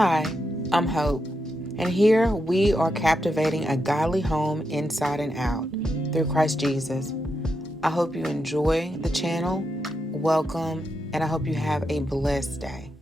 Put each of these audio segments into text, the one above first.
Hi, I'm Hope, and here we are captivating a godly home inside and out through Christ Jesus. I hope you enjoy the channel. Welcome, and I hope you have a blessed day.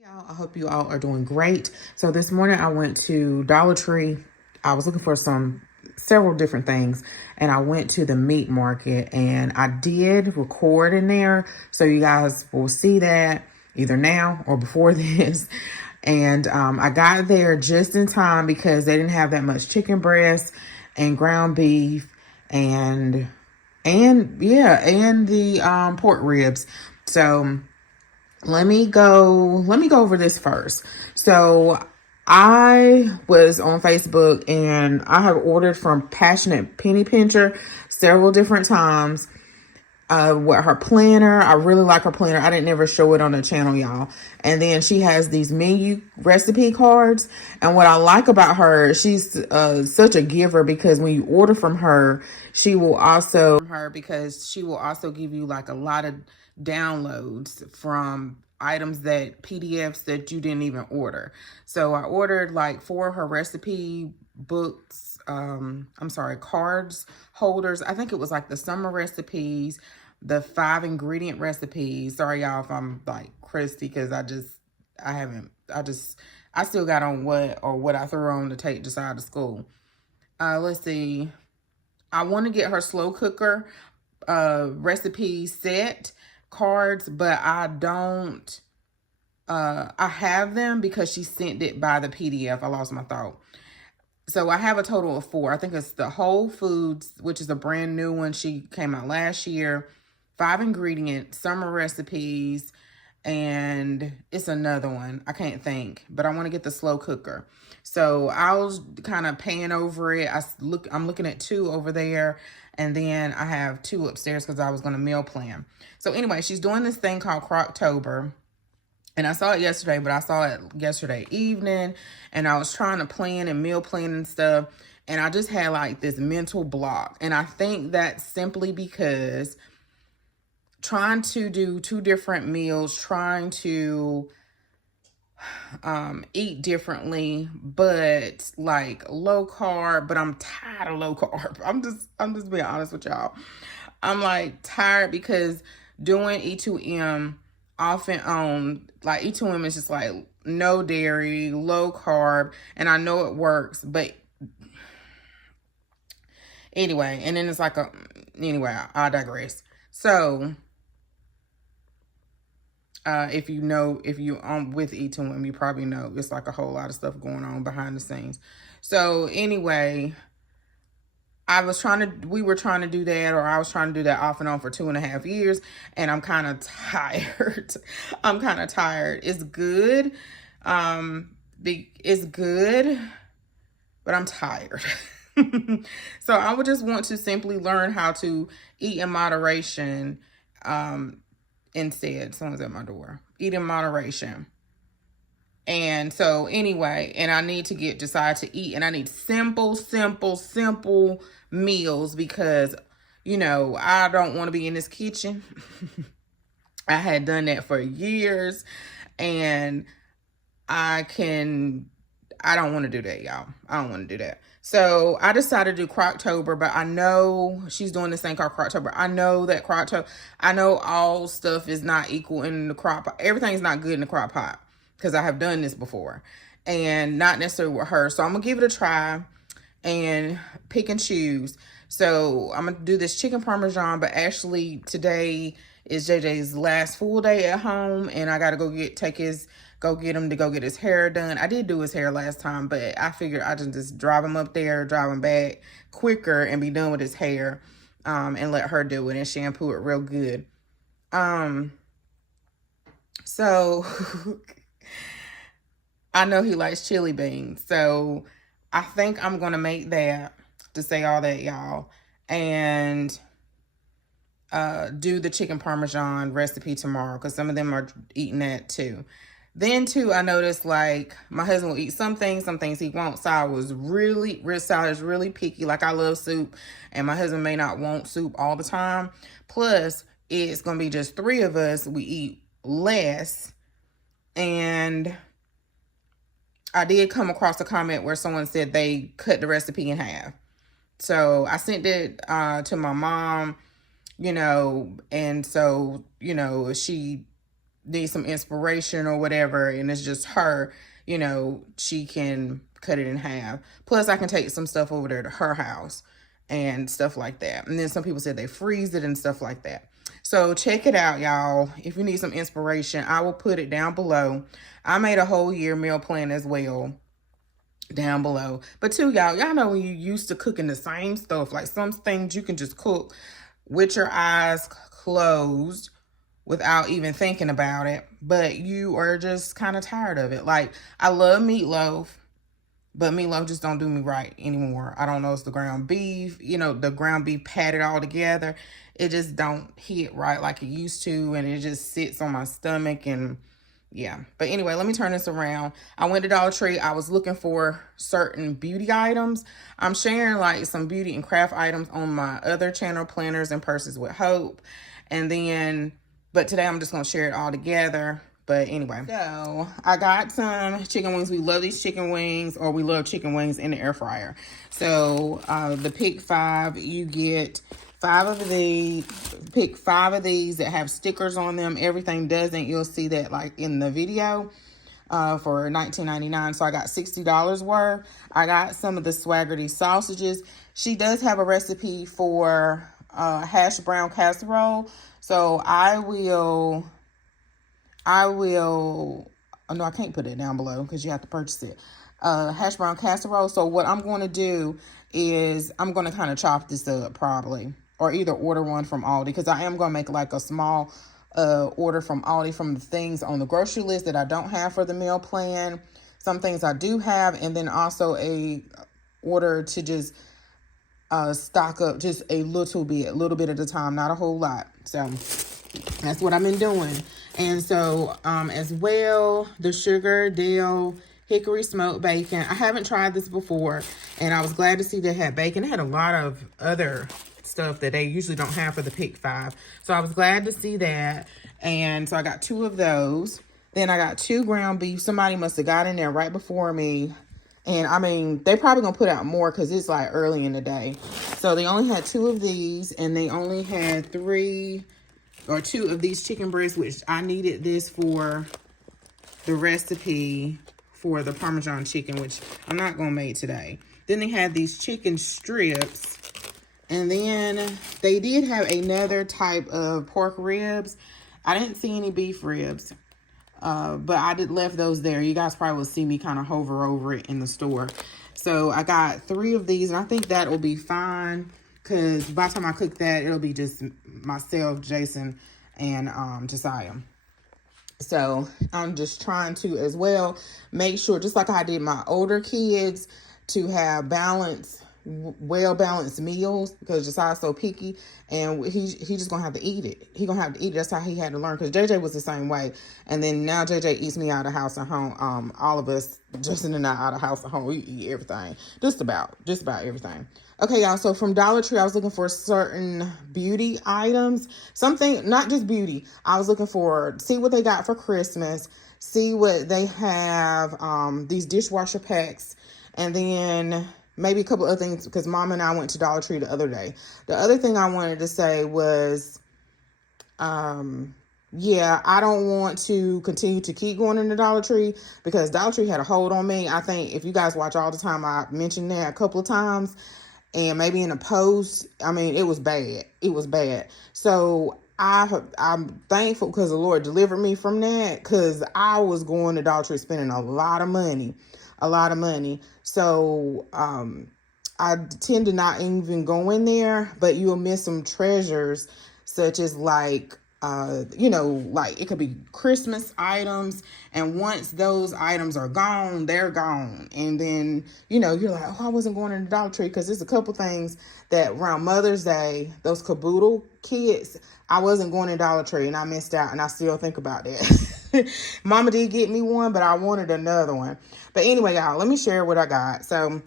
Y'all, I hope you all are doing great. So this morning I went to Dollar Tree. I was looking for several different things, and I went to the meat market, and I did record in there, so you guys will see that either now or before this. And I got there just in time because they didn't have that much chicken breast and ground beef and the pork ribs. So let me go over this first. So I was on Facebook and I have ordered from Passionate Penny Pincher several different times. What her planner, I really like her planner. I didn't ever show it on the channel, y'all. And then she has these menu recipe cards. And what I like about her, she's such a giver, because when you order from her, she will also give you like a lot of downloads from items, that PDFs that you didn't even order. So I ordered like 4 of her recipe books, cards holders. I think it was like the summer recipes, the 5 ingredient recipes. Sorry y'all if I'm like crusty, because I still got on what I threw on to take Josiah to school. Let's see. I want to get her slow cooker recipe set cards, but I don't. I have them because she sent it by the PDF. I lost my thought. So I have a total of 4. I think it's the Whole Foods, which is a brand new one. She came out last year. 5 ingredient summer recipes, and it's another one. I can't think, but I want to get the slow cooker. So I was kind of paying over it. I'm looking at 2 over there, and then I have 2 upstairs because I was going to meal plan. So anyway, she's doing this thing called Croctober. And I saw it yesterday, but I saw it yesterday evening, and I was trying to plan and meal plan and stuff, and I just had like this mental block. And I think that's simply because trying to do 2 different meals, trying to eat differently, but like low carb, but I'm tired of low carb. I'm just being honest with y'all. I'm like tired because doing E2M off and on, like E2M is just like no dairy, low carb, and I know it works, but anyway, and then it's like anyway, I digress. So if you on with E2M, you probably know it's like a whole lot of stuff going on behind the scenes. So anyway, we were trying to do that, or I was trying to do that off and on for 2.5 years, and I'm kind of tired. I'm kind of tired. It's good. It's good, but I'm tired. So I would just want to simply learn how to eat in moderation. Instead, someone's at my door. Eat in moderation. And so anyway, and I need to decide to eat, and I need simple meals because, you know, I don't want to be in this kitchen. I had done that for years, and I don't want to do that, y'all. I don't want to do that. So I decided to do Croctober, but I know she's doing this thing called Croctober. I know that I know all stuff is not equal in the crock pot. Everything's not good in the crock pot because I have done this before, and not necessarily with her. So I'm going to give it a try and pick and choose. So I'm going to do this chicken parmesan, but actually today is JJ's last full day at home, and I got to go get him to go get his hair done. I did do his hair last time, but I figured I just drive him up there, drive him back quicker, and be done with his hair, and let her do it and shampoo it real good. So I know he likes chili beans, so I think I'm gonna make that, to say all that, y'all, and do the chicken parmesan recipe tomorrow, because some of them are eating that too. Then too, I noticed like my husband will eat some things he won't. Salad is really picky. Like I love soup, and my husband may not want soup all the time. Plus, it's gonna be just 3 of us. We eat less. And I did come across a comment where someone said they cut the recipe in half. So I sent it to my mom, you know, and so, you know, she needs some inspiration or whatever, and it's just her, you know, she can cut it in half. Plus, I can take some stuff over there to her house and stuff like that. And then some people said they freeze it and stuff like that. So check it out, y'all. If you need some inspiration, I will put it down below. I made a whole year meal plan as well down below. But too, y'all know when you used to cooking the same stuff, like some things you can just cook with your eyes closed without even thinking about it, but you are just kind of tired of it. Like, I love meatloaf, but meatloaf just don't do me right anymore. I don't know, it's the ground beef, you know, the ground beef patted all together. It just don't hit right like it used to, and it just sits on my stomach, and yeah. But anyway, let me turn this around. I went to Dollar Tree. I was looking for certain beauty items. I'm sharing like some beauty and craft items on my other channel, Planners and Purses with Hope. And then, but today I'm just going to share it all together. But anyway, so I got some chicken wings. We love these chicken wings, or we love chicken wings in the air fryer. So the pick 5, you get 5 of these. Pick 5 of these that have stickers on them. Everything doesn't. You'll see that like in the video for $19.99. So I got $60 worth. I got some of the Swaggerty sausages. She does have a recipe for hash brown casserole. So oh no, I can't put it down below because you have to purchase it. Hash brown casserole. So what I'm going to do is I'm going to kind of chop this up probably, or either order one from Aldi, because I am going to make like a small order from Aldi from the things on the grocery list that I don't have for the meal plan. Some things I do have, and then also a order to just stock up just a little bit at a time, not a whole lot. So that's what I've been doing. And so as well, the Sugar Dill Hickory Smoked Bacon. I haven't tried this before, and I was glad to see they had bacon. They had a lot of other stuff that they usually don't have for the pick 5. So I was glad to see that. And so I got 2 of those. Then I got 2 ground beef. Somebody must have got in there right before me. And I mean, they probably gonna put out more because it's like early in the day. So they only had 2 of these, and they only had 2 of these chicken breasts, which I needed this for the recipe for the Parmesan chicken, which I'm not gonna make today. Then they had these chicken strips, and then they did have another type of pork ribs. I didn't see any beef ribs, but I left those there. You guys probably will see me kind of hover over it in the store. So I got 3 of these, and I think that will be fine, because by the time I cook that, it'll be just myself, Jason, and Josiah. So I'm just trying to as well make sure, just like I did my older kids, to have well-balanced meals, because Josiah's so picky, and he just gonna have to eat it. He gonna have to eat it. That's how he had to learn, because JJ was the same way. And then now JJ eats me out of house and home. All of us, Justin and I, out of house and home, we eat everything. Just about everything. Okay, y'all, so from Dollar Tree, I was looking for certain beauty items. Something, not just beauty. I was looking for, see what they got for Christmas, see what they have, these dishwasher packs, and then maybe a couple other things, because Mom and I went to Dollar Tree the other day. The other thing I wanted to say was, yeah, I don't want to continue to keep going into Dollar Tree, because Dollar Tree had a hold on me. I think if you guys watch all the time, I mentioned that a couple of times. And maybe in a post, I mean, it was bad. It was bad. So I'm thankful because the Lord delivered me from that, because I was going to Dollar Tree spending a lot of money. So I tend to not even go in there, but you'll miss some treasures, such as like, like it could be Christmas items, and once those items are gone, they're gone. And then, you're like, oh, I wasn't going to the Dollar Tree, because there's a couple things that around Mother's Day, those caboodle kits, I wasn't going to Dollar Tree, and I missed out, and I still think about that. Mama did get me one, but I wanted another one. But anyway, y'all, let me share what I got. So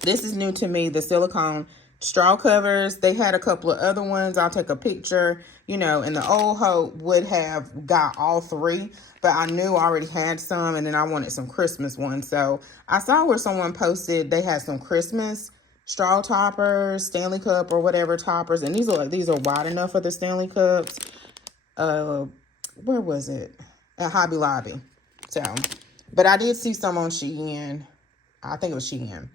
this is new to me, the silicone straw covers. They had a couple of other ones. I'll take a picture, and the old Hope would have got all 3, but I knew I already had some, and then I wanted some Christmas ones. So I saw where someone posted they had some Christmas straw toppers, Stanley Cup or whatever toppers, and these are wide enough for the Stanley Cups. Where was it? At Hobby Lobby. So, but I did see some on Shein. I think it was Shein.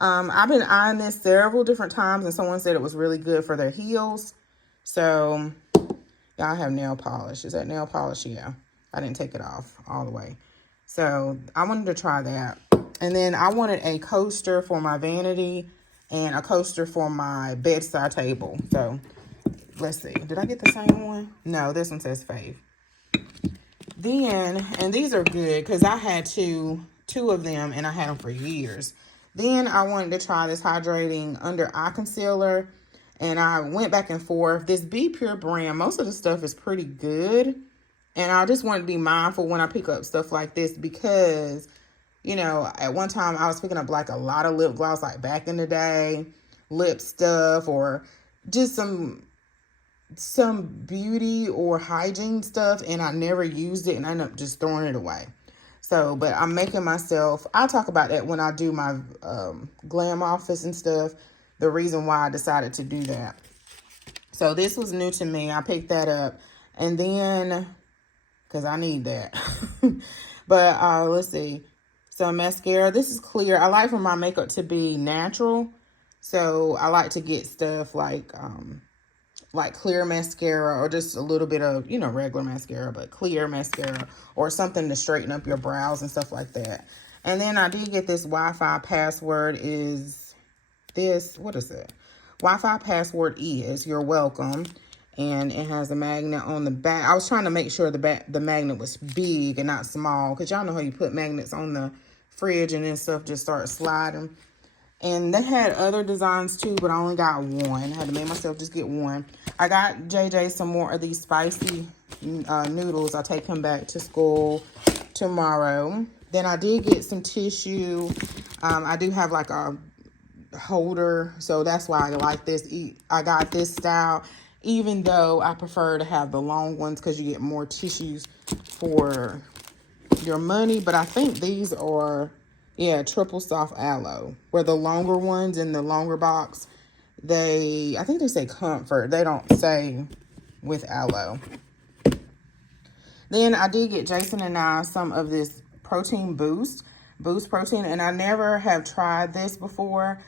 I've been eyeing this several different times, and someone said it was really good for their heels. So, y'all have nail polish. Is that nail polish? Yeah. I didn't take it off all the way. So, I wanted to try that. And then I wanted a coaster for my vanity and a coaster for my bedside table. So, let's see. Did I get the same one? No, this one says Fave. Then, and these are good because I had two of them, and I had them for years. Then I wanted to try this hydrating under eye concealer, and I went back and forth. This Be Pure brand, most of the stuff is pretty good, and I just want to be mindful when I pick up stuff like this, because, at one time I was picking up like a lot of lip gloss, like back in the day, lip stuff, or just some beauty or hygiene stuff, and I never used it, and I ended up just throwing it away. So, but I'm making myself, I'll talk about that when I do my glam office and stuff, the reason why I decided to do that. So this was new to me. I picked that up, and then, because I need that. But let's see. So mascara, this is clear. I like for my makeup to be natural. So I like to get stuff like clear mascara, or just a little bit of, regular mascara, but clear mascara, or something to straighten up your brows and stuff like that. And then I did get this Wi-Fi password is this, what is it? Wi-Fi password is you're welcome. And it has a magnet on the back. I was trying to make sure the magnet was big and not small, because y'all know how you put magnets on the fridge and then stuff just starts sliding. And they had other designs too, but I only got one. I had to make myself just get one. I got JJ some more of these spicy noodles. I'll take him back to school tomorrow. Then I did get some tissue. I do have like a holder, so that's why I like this. I got this style, even though I prefer to have the long ones, because you get more tissues for your money. But I think these are... yeah, triple soft aloe, where the longer ones in the longer box, I think they say comfort. They don't say with aloe. Then I did get Jason and I some of this protein boost Boost protein, and I never have tried this before.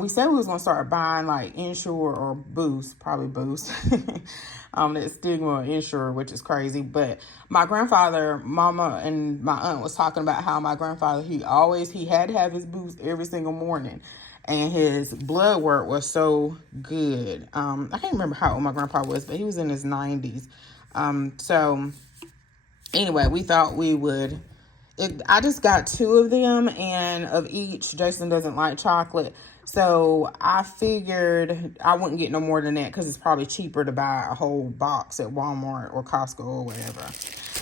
We said we was gonna start buying like Ensure or Boost, probably Boost. That stigma of Ensure, which is crazy. But my grandfather, mama, and my aunt was talking about how my grandfather, he had to have his Boost every single morning, and his blood work was so good. I can't remember how old my grandpa was, but he was in his 90s. So anyway, we thought we would. I just got 2 of them, and of each. Jason doesn't like chocolate, so I figured I wouldn't get no more than that because it's probably cheaper to buy a whole box at Walmart or Costco or whatever.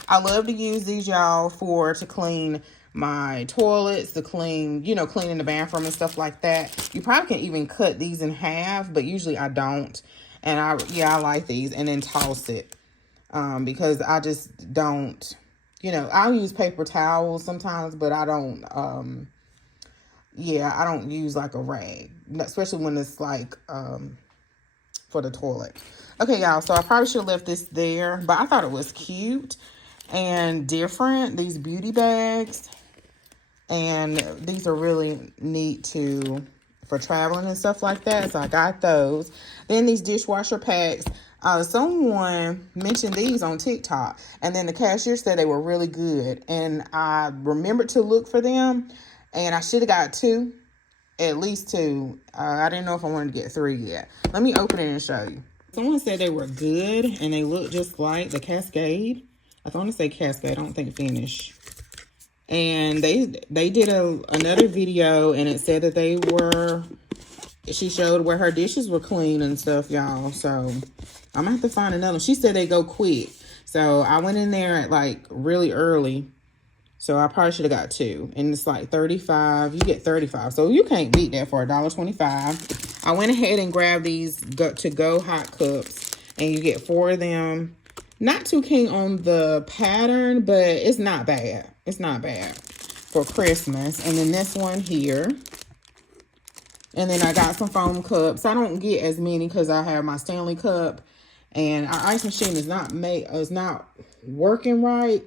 I love to use these, y'all, to clean my toilets, to clean, cleaning the bathroom and stuff like that. You probably can even cut these in half, but usually I don't. And I like these, and then toss it because I just don't. I'll use paper towels sometimes, but I don't, I don't use like a rag, especially when it's like, for the toilet. Okay, y'all, so I probably should have left this there, but I thought it was cute and different, these beauty bags, and these are really neat for traveling and stuff like that, so I got those. Then these dishwasher packs. Someone mentioned these on TikTok, and then the cashier said they were really good, and I remembered to look for them, and I should have got 2, at least 2. I didn't know if I wanted to get 3 yet. Let me open it and show you. Someone said they were good, and they look just like the Cascade. I want to say Cascade. I don't think Finish. And they did another video, and it said that she showed where her dishes were clean and stuff, y'all. So I'm gonna have to find another one. She said they go quick. So I went in there at like really early. So I probably should have got 2. And it's like 35. You get 35. So you can't beat that for $1.25. I went ahead and grabbed these to-go hot cups. And you get 4 of them. Not too keen on the pattern, but it's not bad. It's not bad for Christmas. And then this one here. And then I got some foam cups. I don't get as many because I have my Stanley cup, and our ice machine is not working right.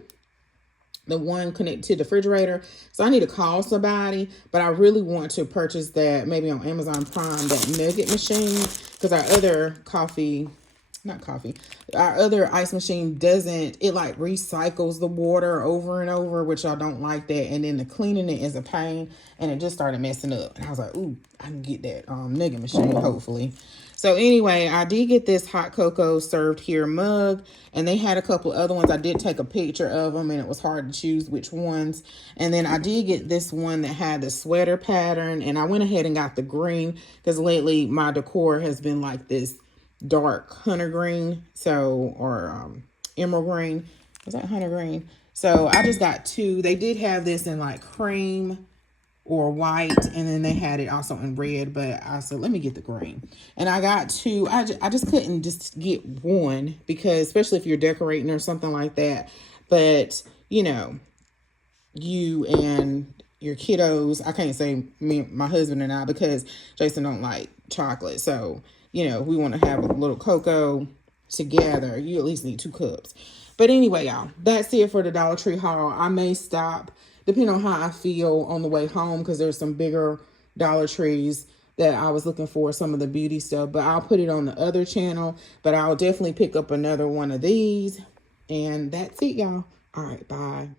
The one connected to the refrigerator. So I need to call somebody, but I really want to purchase that maybe on Amazon Prime, that nugget machine, because our other our other ice machine it like recycles the water over and over, which I don't like that. And then the cleaning it is a pain, and it just started messing up. And I was like, ooh, I can get that nugget machine, hopefully. So anyway, I did get this hot cocoa served here mug, and they had a couple other ones. I did take a picture of them, and it was hard to choose which ones. And then I did get this one that had the sweater pattern, and I went ahead and got the green because lately my decor has been like this dark hunter green, or emerald green. Was that hunter green? So I just got 2. They did have this in like cream or white, and then they had it also in red, but I said, let me get the green. And I got 2. I just couldn't just get one, because especially if you're decorating or something like that. But you and your kiddos, I can't say my husband and I, because Jason don't like chocolate. So we want to have a little cocoa together. You at least need 2 cups. But anyway, y'all, that's it for the Dollar Tree haul. I may stop, depending on how I feel, on the way home, because there's some bigger Dollar Trees that I was looking for, some of the beauty stuff. But I'll put it on the other channel. But I'll definitely pick up another one of these. And that's it, y'all. All right, bye.